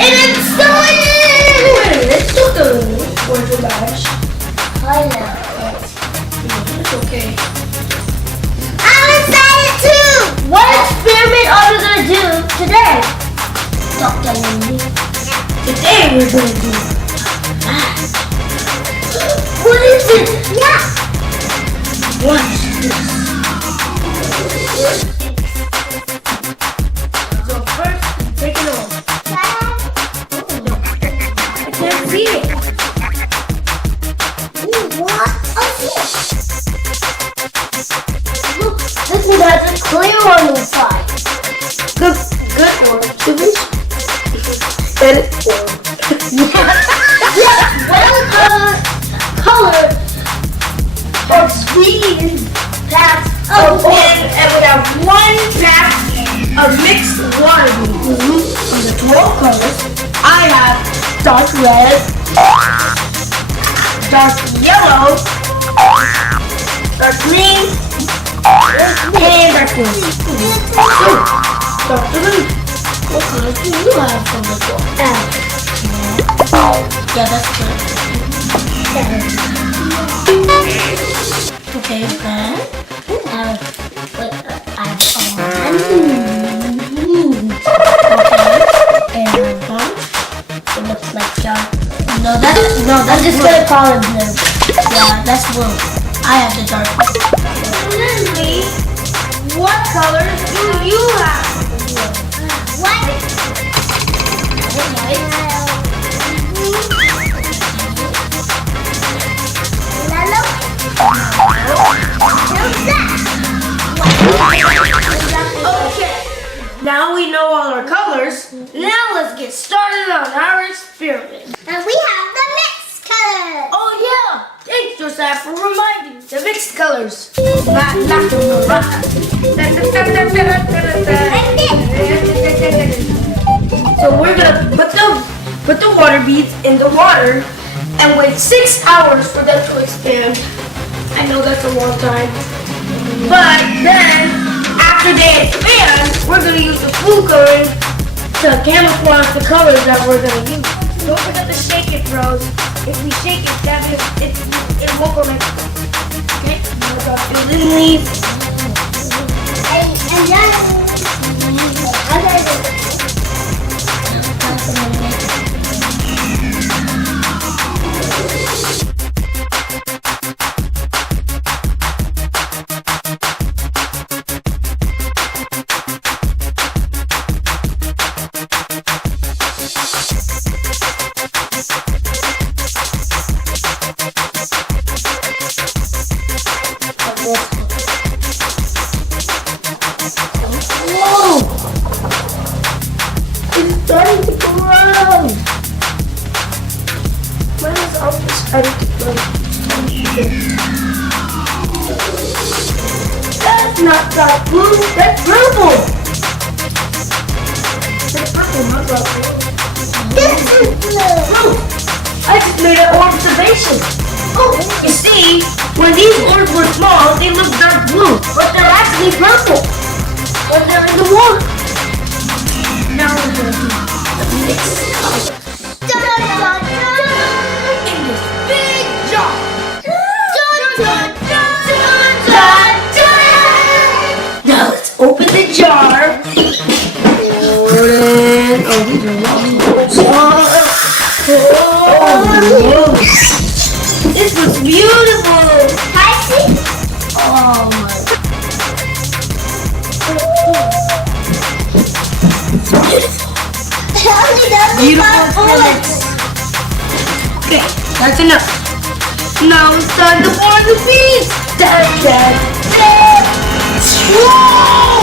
And it's still in it! Wait a minute, it's still doing it. Where's your badge? I know. It's okay. I'm excited too! What experiment are we going to do today? Dr. Lindley. Today we're going to do math. What is it? Yeah. Watch this. So first, take it off. I can't see it. Ooh, what? Look, this one has a clear on the side. Good one. Should we edit form? Yeah, well, color of sweet packs of And we have one pack of mixed water. On the 12 colors, I have dark red, dark yellow, dark green, and dark blue. So, Dr. Lee, what colors do you have from the 12? Yeah, that's good. Okay, then it looks like dark. No, I'm just gonna call it blue. Yeah, that's blue. I have the dark blue. Lindley, What colors do you have? white. Okay, now we know all our colors. Now let's get started on our experiment. And we have the mixed color. Oh yeah, thanks Joseph for reminding me. The mixed colors. Not So we're gonna put the water beads in the water and wait 6 hours for them to expand. I know that's a long time. But then, after they expand, we're gonna use the food coloring to camouflage the colors that we're gonna use. Don't forget to shake it, bros. If we shake it, that means it won't go next time. Okay? Now Dr. Lindley. And then, Whoa! It's starting to grow! When is all this starting to grow? That's not dark blue, that's purple! That's purple, not dark blue. this is blue. I just made an observation. Oh, you see, when these orbs were small, they looked dark blue, but they're actually purple when they're in the water. Now we're going to do the mixed colors Dun, dun, dun. in this big jar. Dun, dun, dun, dun, dun. Now let's open the jar. Oh, these are long. Oh, this looks beautiful. I see. Oh my. Beautiful colors. Okay, that's enough. Now it's time to pour the beads. Dun, dun, dun. Whoa!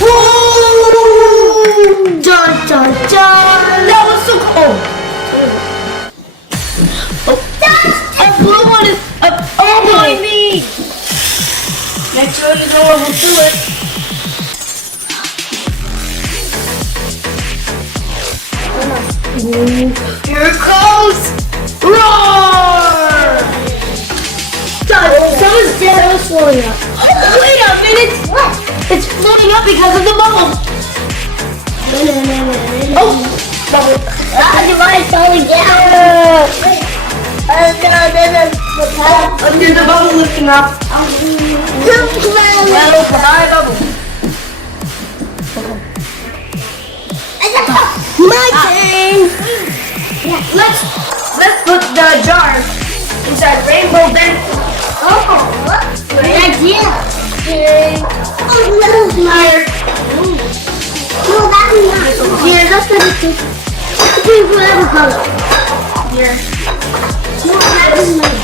Whoa! Dun, dun, dun. That was so cool. A blue one is behind me. Make sure you know how to do it. Here it comes! Roar! Someone's dead. It's floating up. Wait a minute! It's floating up because of the bubbles. Oh, bubbles. Your body's falling down. There's a bubble lifting up. Yellow banana bubble. My turn. Let's put the jar inside rainbow bin. Oh, good idea. Here. No, that's not. Here, that's what it is. Do whatever color. Here. No, that's mine.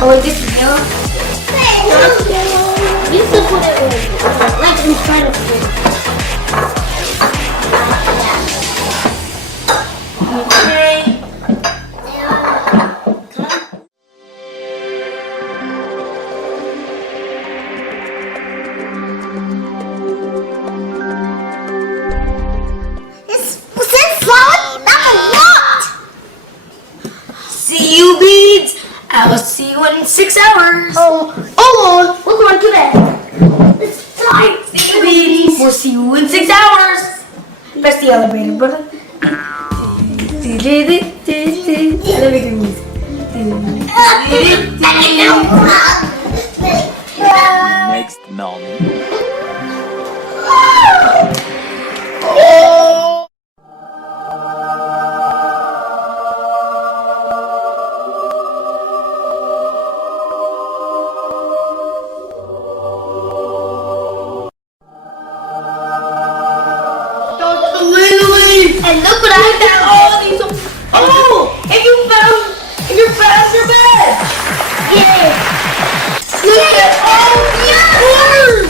Oh, this is yellow. You should put it like inside of it. Okay. Was that solid? That's a lot. See you, beads. I will see you in 6 hours. Oh, we're going to bed. It's time. See you, beads. We'll see you in 6 hours. Press the elevator button. Elevator music. Next morning. And look what I found! Oh, these are... Oh! And you found your bed! Yeah. Look at all these corners!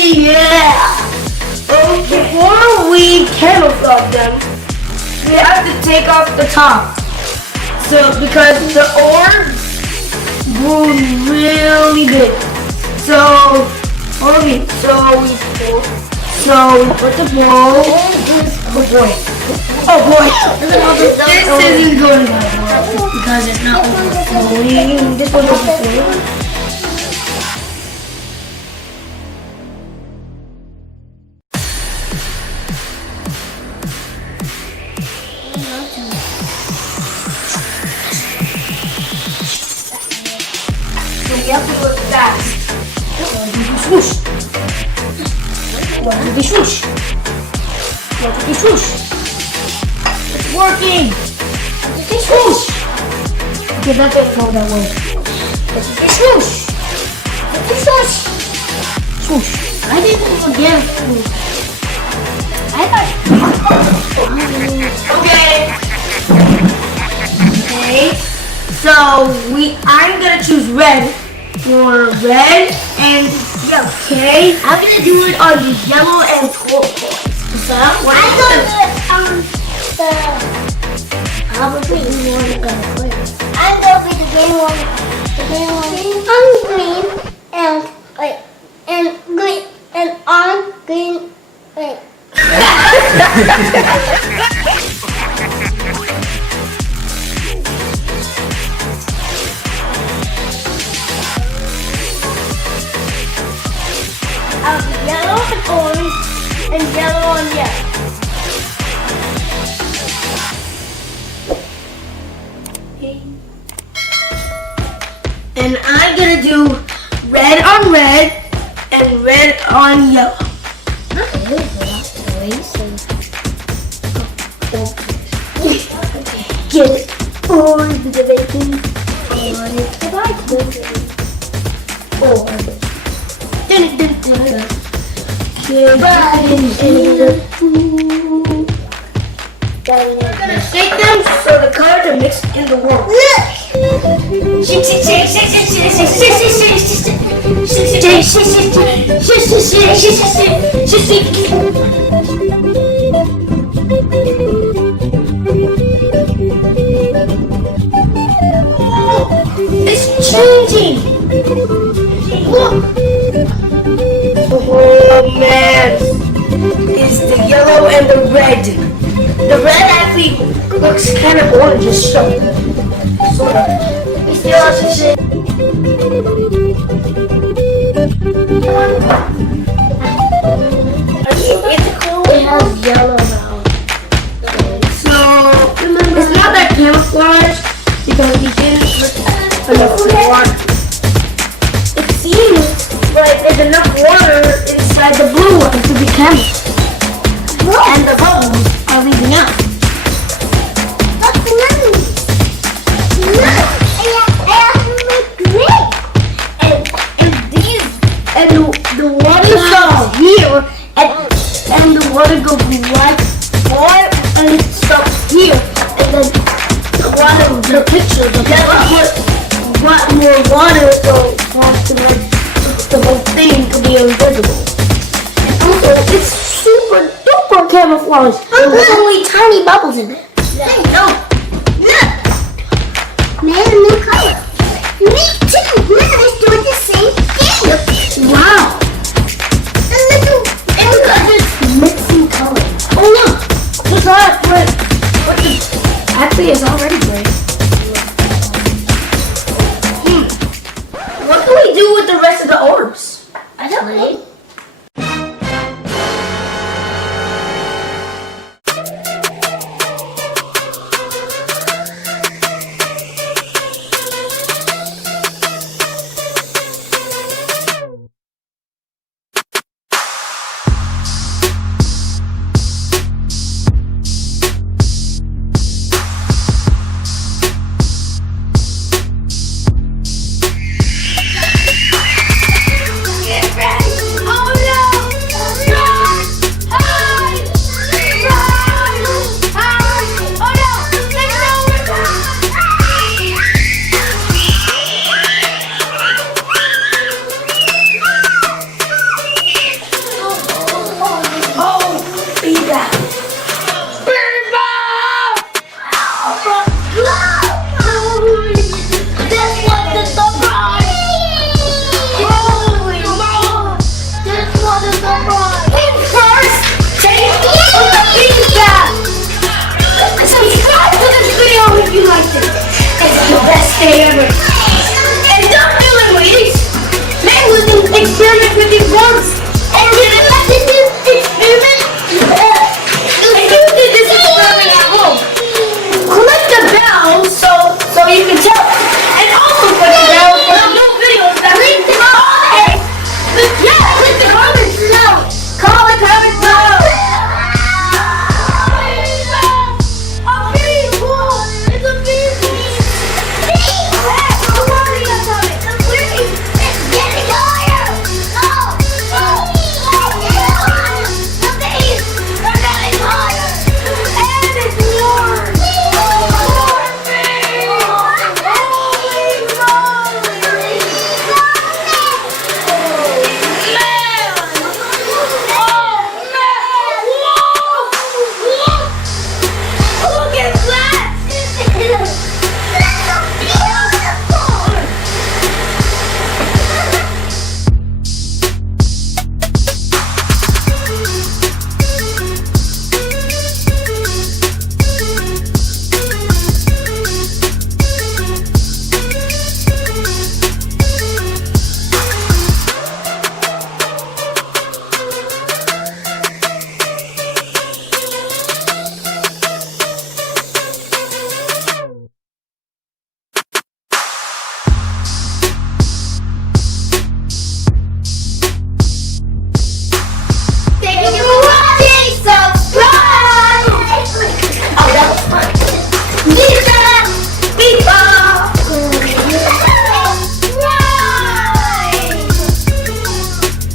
Yeah! Okay, before we camouflage them, we have to take off the top. So, because the orbs grew really big. So, okay, so we put the ball. Oh boy. Oh boy. This isn't going to work because it's not overflowing. This one's overflowing. You have to do it fast. Swoosh. Swoosh. Swoosh. It's working. Swoosh. Okay, that didn't go that way. Swoosh. Swoosh. Swoosh. I didn't even get a food. I thought. Okay. So I'm gonna choose red for red and yellow. Okay. I'm gonna do it on the yellow and turquoise. So I'm gonna do it on the. Probably the one I'm gonna clear. I'm gonna be the green one. The green one. On green and wait and green and on green. Wait. I'll be yellow and orange and yellow and yellow. And I'm gonna do red on red and red on yellow. Not really, but that's the way so. Get it. Or the bacon. Or the bacon. Or we're gonna shake them so the colors are mixed in the world. look! Shake, shake, shake, shake, shake, shake, shake, shake, shake, shake, shake. It's changing. Look. Oh man. It's the yellow and the red. The red actually looks kind of orange, so sort of. We still have to shit. It has yellow now. So it's not that camouflage because we didn't put enough water. It seems like there's enough water inside the blue one to be camouflage. And the bubbles are leaving out. Look, look. And the water stops here, and the water goes right forward, and it stops here, and then the picture, what more water so has to make the whole thing to be invisible. And also, it's super duper camouflage. There's only tiny bubbles in it. No. Look. Man, new color. Me too. We're doing the same thing. Wow. A little. And look at this mixing colors. Oh look, look at what actually is already gray. What can we do with the rest of the orbs? I don't know.